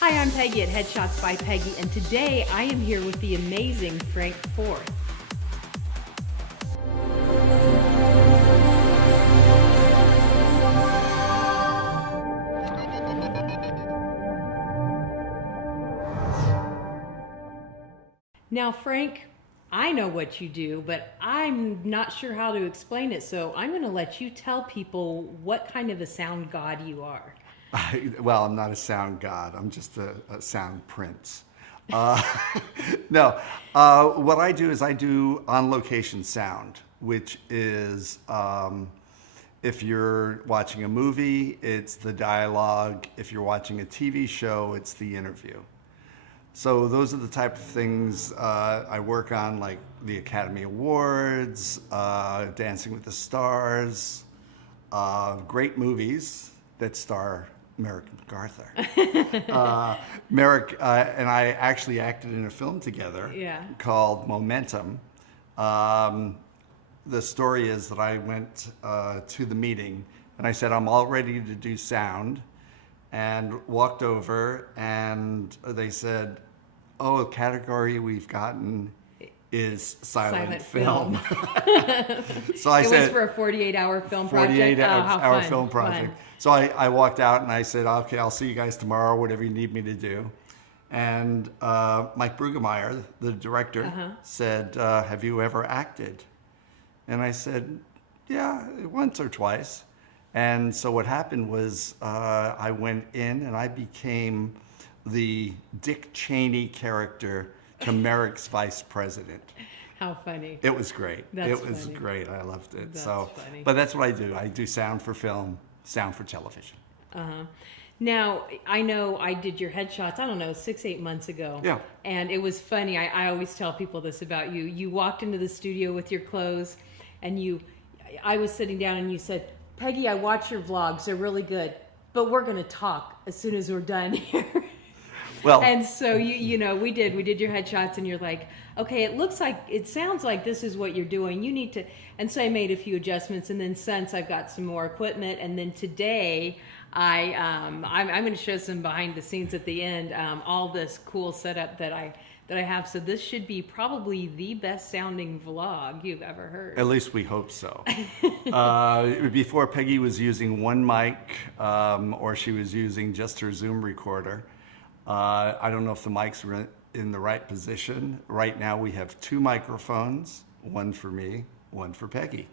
Hi, I'm Peggy at Headshots by Peggy, and today I am here with the amazing Frank Forth. Now, Frank, I know what you do, but I'm not sure how to explain it, so I'm going to let you tell people what kind of a sound god you are. Well, I'm not a sound god. I'm just a sound prince. Uh, no, what I do is I do on-location sound, which is if you're watching a movie, it's the dialogue. If you're watching a TV show, it's the interview. So those are the type of things I work on, like the Academy Awards, Dancing with the Stars, great movies that star Merrick MacArthur. Merrick and I actually acted in a film together called Momentum. The story is that I went to the meeting and I said, I'm all ready to do sound, and walked over and they said, oh, the category we've gotten is silent film. So I said, it was for a 48-hour film project. 48-hour film project. So I walked out and I said, okay, I'll see you guys tomorrow, whatever you need me to do. And Mike Brueggemeyer, the director, said, have you ever acted? And I said, yeah, once or twice. And so what happened was I went in and I became the Dick Cheney character to Merrick's vice president. How funny. It was great. That's it was funny. great. I loved it. That's so funny. But that's what I do. I do sound for film, sound for television. Now, I know I did your headshots, I don't know, 6-8 months ago. Yeah. And it was funny. I always tell people this about you. You walked into the studio with your clothes and I was sitting down and you said, Peggy, I watch your vlogs. They're really good, but we're going to talk as soon as we're done here. Well, and so we did your headshots and you're like, okay, it sounds like this is what you're doing. You need to, and so I made a few adjustments, and then since I've got some more equipment, and then today I'm going to show some behind the scenes at the end, all this cool setup that I have. So this should be probably the best sounding vlog you've ever heard. At least we hope so. Before, Peggy was using one mic, or she was using just her Zoom recorder. I don't know if the mics were in the right position. Right now we have 2 microphones, one for me, one for Peggy.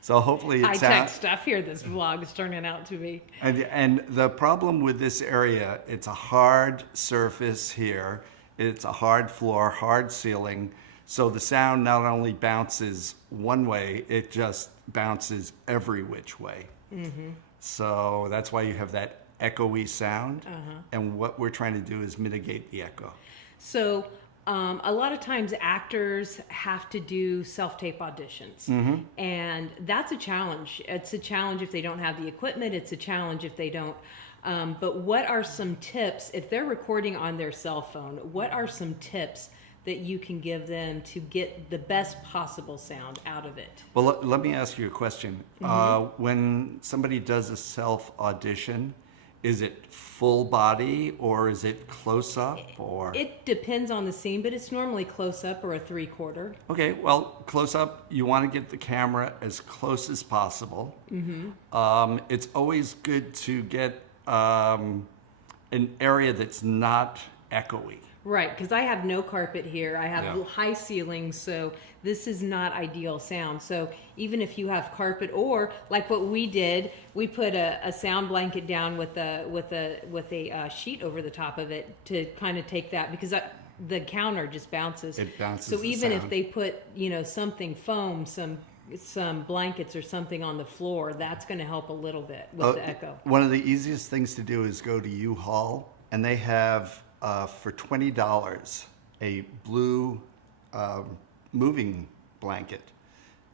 So hopefully it's high-tech stuff here this vlog is turning out to be. And the problem with this area, it's a hard surface here. It's a hard floor, hard ceiling. So the sound not only bounces one way, it just bounces every which way. Mm-hmm. So that's why you have that echoey sound, and what we're trying to do is mitigate the echo. So a lot of times actors have to do self-tape auditions, and that's a challenge. It's a challenge if they don't have the equipment. It's a challenge if they don't. But what are some tips if they're recording on their cell phone? What are some tips that you can give them to get the best possible sound out of it? Well, let me ask you a question. When somebody does a self-audition, is it full body or is it close up, or? It depends on the scene, but it's normally close up or a 3/4. Okay, well, close up, you want to get the camera as close as possible. It's always good to get an area that's not echoey. Right, because I have no carpet here. I have high ceilings, so this is not ideal sound. So even if you have carpet, or like what we did, we put a sound blanket down with a sheet over the top of it to kind of take that, because the counter just bounces. It bounces. So even if they put something foam, some blankets or something on the floor, that's going to help a little bit with the echo. One of the easiest things to do is go to U-Haul, and they have for $20 a blue moving blanket,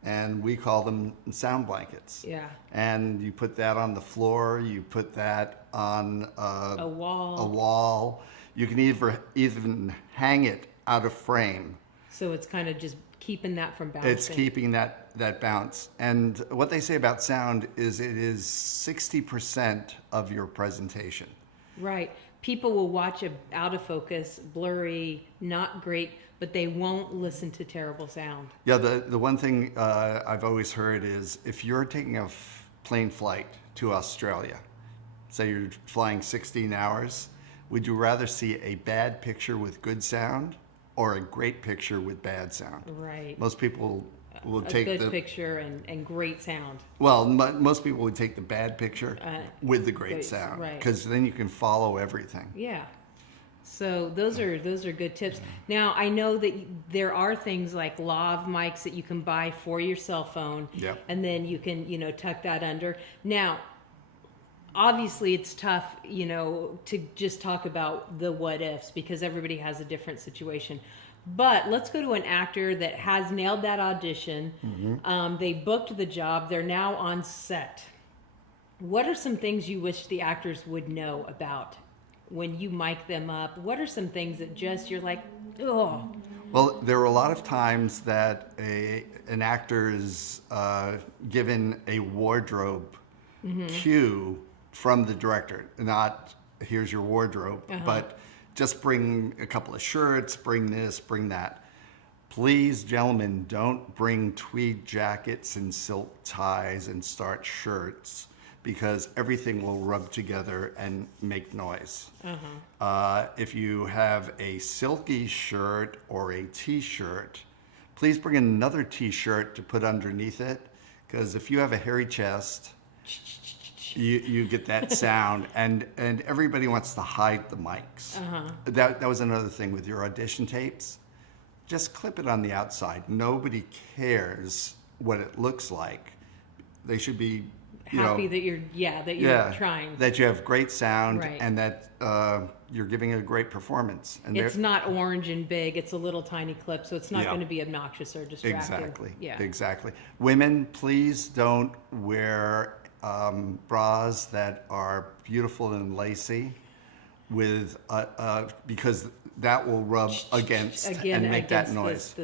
and we call them sound blankets. Yeah. And you put that on the floor, you put that on a wall. You can even hang it out of frame. So it's kind of just keeping that from bouncing. It's keeping that bounce. And what they say about sound is it is 60% of your presentation. Right. people will watch a out of focus, blurry, not great, but they won't listen to terrible sound. Yeah, the one thing I've always heard is if you're taking a plane flight to Australia, say you're flying 16 hours, would you rather see a bad picture with good sound or a great picture with bad sound? Right. Most people will A take good picture and great sound. well, most people would take the bad picture with the great great, sound, right. because then you can follow everything. Yeah. So those are good tips. Now I know that there are things like lav mics that you can buy for your cell phone, Yep. and then you can tuck that under. Now, obviously, it's tough to just talk about the what ifs because everybody has a different situation. But let's go to an actor that has nailed that audition. Mm-hmm. They booked the job. They're now on set. What are some things you wish the actors would know about when you mic them up? What are some things that just you're like, oh? Well, there are a lot of times that an actor is given a wardrobe cue from the director, not here's your wardrobe, but just bring a couple of shirts, bring this, bring that. Please, gentlemen, don't bring tweed jackets and silk ties and starch shirts, because everything will rub together and make noise. If you have a silky shirt or a t-shirt, please bring another t-shirt to put underneath it, because if you have a hairy chest, you get that sound, and everybody wants to hide the mics. That was another thing with your audition tapes. Just clip it on the outside. Nobody cares what it looks like. They should be Happy that you're trying. That you have great sound, Right. and that you're giving a great performance. And It's not orange and big. It's a little tiny clip, so it's not Yeah. going to be obnoxious or distracting. exactly, Yeah. exactly. Women, please don't wear bras that are beautiful and lacy, with because that will rub against and make that noise.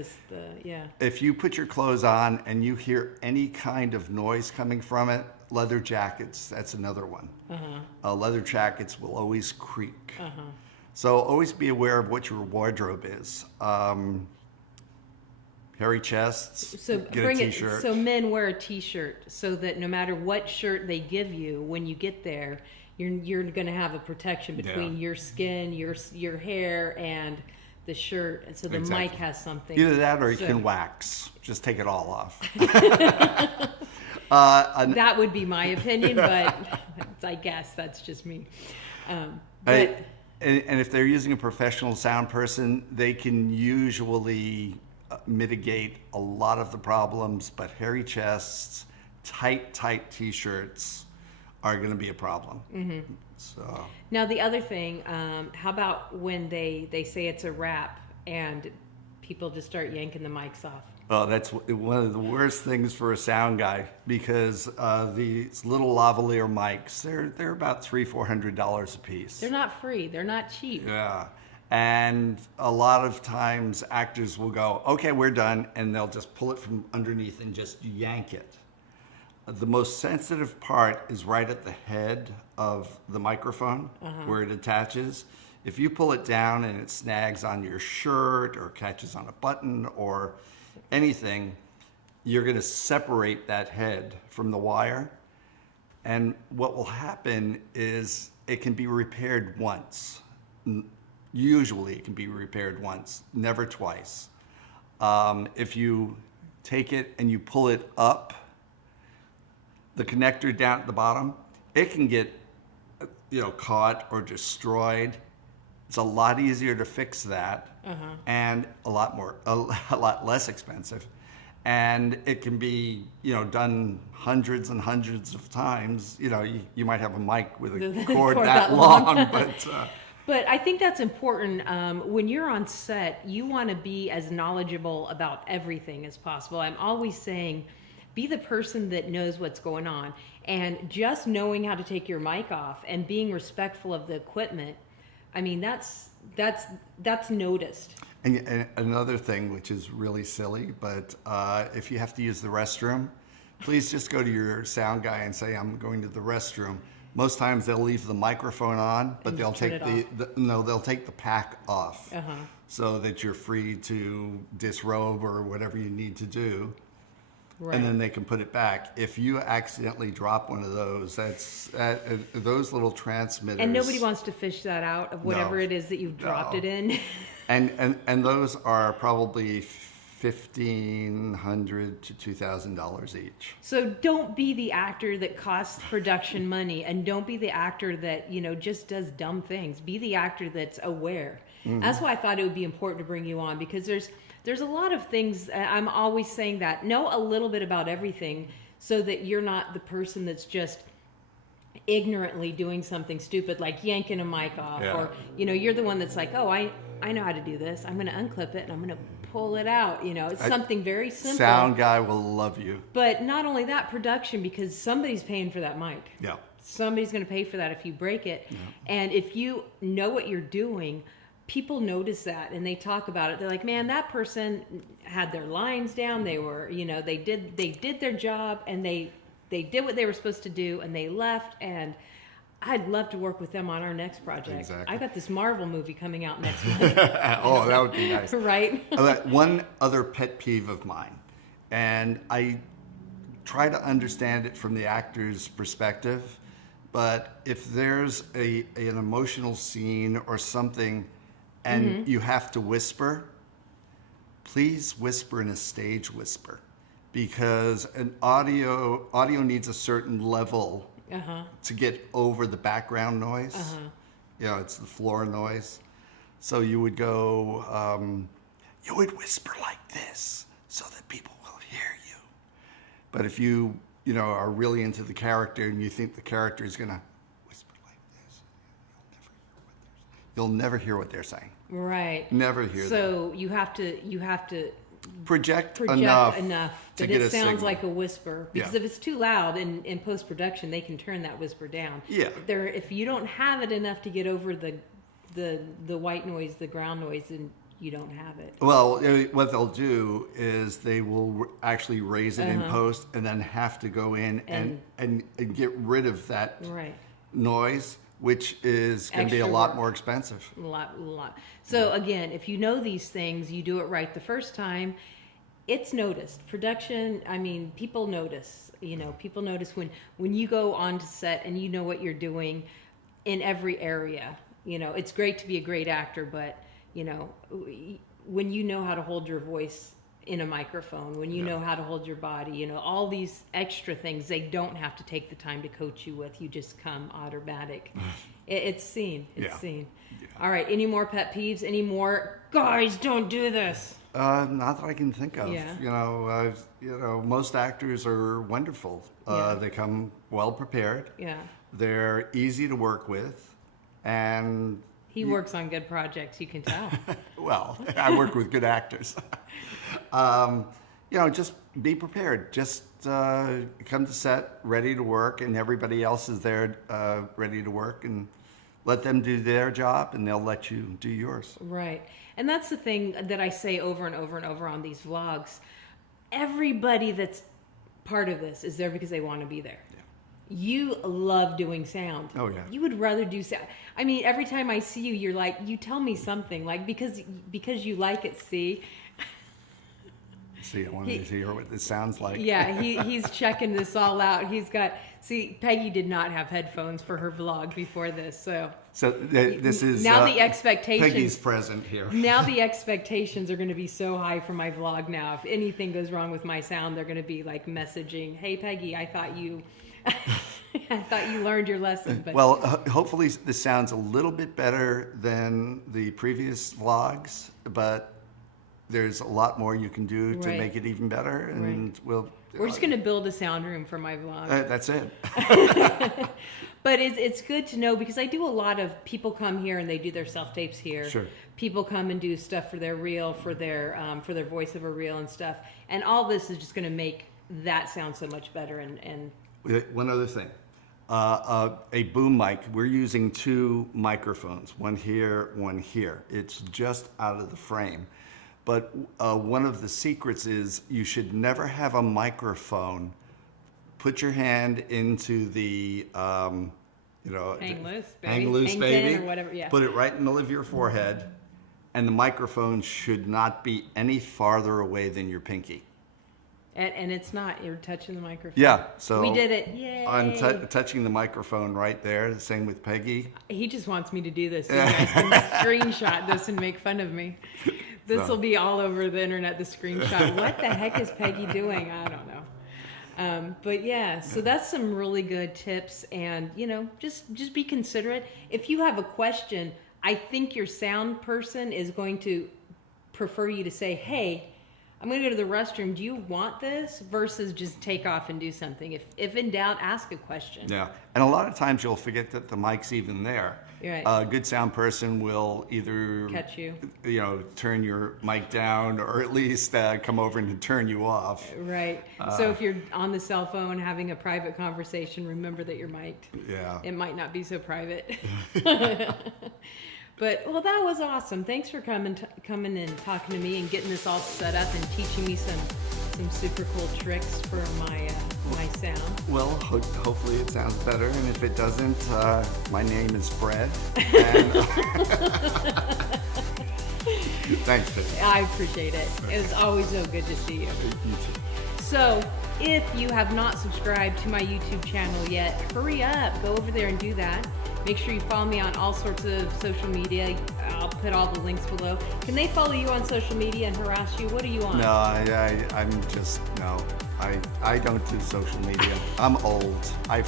Yeah. If you put your clothes on and you hear any kind of noise coming from it, leather jackets, that's another one. Leather jackets will always creak. So always be aware of what your wardrobe is. Hairy chests, So get bring a it. t-shirt. So men wear a t-shirt so that no matter what shirt they give you, when you get there, you're going to have a protection between your skin, your hair, and the shirt, and so the Exactly. mic has something. Either that or you So- can wax. Just take it all off. That would be my opinion, but I guess that's just me. But And if they're using a professional sound person, they can usually mitigate a lot of the problems, but hairy chests, tight t-shirts are going to be a problem. So now the other thing, how about when they say it's a wrap and people just start yanking the mics off? well, that's one of the worst things for a sound guy, because these little lavalier mics, they're about $300-400 a piece. They're not free. They're not cheap. Yeah. And a lot of times actors will go, okay, we're done, and they'll just pull it from underneath and just yank it. The most sensitive part is right at the head of the microphone where it attaches. If you pull it down and it snags on your shirt or catches on a button or anything, you're going to separate that head from the wire. And what will happen is it can be repaired once. Usually it can be repaired once, never twice. If you take it and you pull it up, the connector down at the bottom, it can get caught or destroyed. It's a lot easier to fix that, and a lot less expensive. And it can be done hundreds and hundreds of times. You might have a mic with a cord that long, but But I think that's important. When you're on set, you want to be as knowledgeable about everything as possible. I'm always saying, be the person that knows what's going on. And just knowing how to take your mic off and being respectful of the equipment, I mean, that's noticed. And another thing, which is really silly, but if you have to use the restroom, please just go to your sound guy and say, I'm going to the restroom. Most times they'll leave the microphone on, but And they'll just turn take it the no, they'll take the pack off, Uh-huh. so that you're free to disrobe or whatever you need to do, Right. and then they can put it back. If you accidentally drop one of those, those little transmitters. And nobody wants to fish that out of whatever No. it is that you've dropped No. it in. And those are probably $1,500 to $2,000 each. So don't be the actor that costs production money, and don't be the actor that, just does dumb things. Be the actor that's aware. That's why I thought it would be important to bring you on, because there's a lot of things. I'm always saying that. Know a little bit about everything so that you're not the person that's just ignorantly doing something stupid like yanking a mic off. Yeah. Or you're the one that's like, oh, I know how to do this. I'm going to unclip it and I'm going to pull it out. It's something very simple. Sound guy will love you. But not only that, production, because somebody's paying for that mic. Yeah. Somebody's going to pay for that if you break it. Yeah. And if you know what you're doing, people notice that and they talk about it. They're like, man, that person had their lines down. They were, they did their job, and they did what they were supposed to do, and they left. And I'd love to work with them on our next project. Exactly. I got this Marvel movie coming out next month. Oh, that would be nice. Right? One other pet peeve of mine, and I try to understand it from the actor's perspective, but if there's an emotional scene or something and you have to whisper, please whisper in a stage whisper, because an audio needs a certain level to get over the background noise. It's the floor noise. So you would go, you would whisper like this so that people will hear you. But if you are really into the character and you think the character is going to whisper like this, you'll never hear what they're saying. Right. Never hear them. So you have to project enough to that get it a sounds signal. like a whisper, because Yeah. if it's too loud in post-production, they can turn that whisper down. Yeah. If you don't have it enough to get over the white noise, the ground noise, then you don't have it. Well, what they'll do is they will actually raise it in post and then have to go in and get rid of that Right. noise, which is going to be a Extra lot work. more expensive. A lot. So again, if you know these things, you do it right the first time, it's noticed. Production, people notice. People notice when you go onto set and you know what you're doing in every area. It's great to be a great actor, but when you know how to hold your voice in a microphone, when you know how to hold your body, all these extra things, they don't have to take the time to coach you with. You just come automatic. It's seen. It's seen. Yeah. All right. Any more pet peeves? Any more, guys, don't do this? Not that I can think of. Yeah. Most actors are wonderful. They come well prepared. Yeah. They're easy to work with, and He works on good projects, you can tell. well, I work with good actors. Just be prepared. Just come to set ready to work, and everybody else is there ready to work, and let them do their job, and they'll let you do yours. Right. And that's the thing that I say over and over and over on these vlogs. Everybody that's part of this is there because they want to be there. You love doing sound. Oh, yeah. You would rather do sound. Every time I see you, you're like, you tell me something, like because you like it. See, I wanted to hear what this sounds like. yeah, he's checking this all out. Peggy did not have headphones for her vlog before this, so this is now the expectations. Peggy's present here. Now the expectations are going to be so high for my vlog. Now, if anything goes wrong with my sound, they're going to be like messaging, "Hey, Peggy, I thought you learned your lesson." But Well, hopefully this sounds a little bit better than the previous vlogs, but there's a lot more you can do to Right. make it even better, and we're just going to build a sound room for my vlog. That's it. But it's good to know, because I do a lot of people come here and they do their self tapes here. Sure. People come and do stuff for their reel, for their voiceover reel and stuff, and all this is just going to make that sound so much better. And One other thing, a boom mic. We're using 2 microphones, one here, one here. It's just out of the frame. But one of the secrets is you should never have a microphone. Put your hand into the Hang loose, baby. Hang loose, Hang baby. 10 or whatever, yeah. Put it right in the middle of your forehead, and the microphone should not be any farther away than your pinky. And it's not. You're touching the microphone. Yeah, so we did it. Yay! I'm touching the microphone right there. The same with Peggy. He just wants me to do this so you guys can screenshot this and make fun of me. This will be all over the internet, the screenshot. What the heck is Peggy doing? I don't know. But yeah, so that's some really good tips. And, just be considerate. If you have a question, I think your sound person is going to prefer you to say, hey, I'm going to go to the restroom. Do you want this? Versus just take off and do something. If in doubt, ask a question. Yeah, and a lot of times you'll forget that the mic's even there. Right. A good sound person will either Catch you. Turn your mic down, or at least come over and turn you off. Right. So if you're on the cell phone having a private conversation, remember that you're mic'd. Yeah. It might not be so private. But well, that was awesome. Thanks for coming and talking to me and getting this all set up and teaching me some super cool tricks for my sound. Well, hopefully it sounds better, and if it doesn't, my name is Fred. And, thanks, Peggy. I appreciate it. It was always so good to see you. You too. So, if you have not subscribed to my YouTube channel yet, hurry up. Go over there and do that. Make sure you follow me on all sorts of social media. I'll put all the links below. Can they follow you on social media and harass you? What are you on? No, I don't do social media. I'm old. I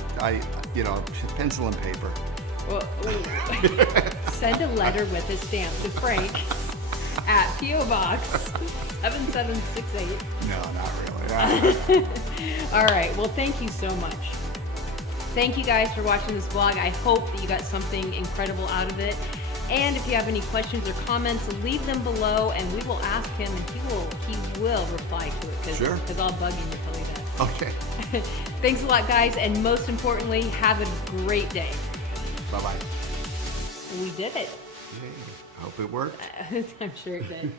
pencil and paper. Well, send a letter with a stamp to Frank at P.O. Box 7768. No, not really. All right. Well, thank you so much. Thank you guys for watching this vlog. I hope that you got something incredible out of it. And if you have any questions or comments, leave them below and we will ask him and he will reply to it. Sure. Because I'll bug him to tell you that. Okay. Thanks a lot, guys. And most importantly, have a great day. Bye-bye. We did it. Yay. I hope it worked. I'm sure it did.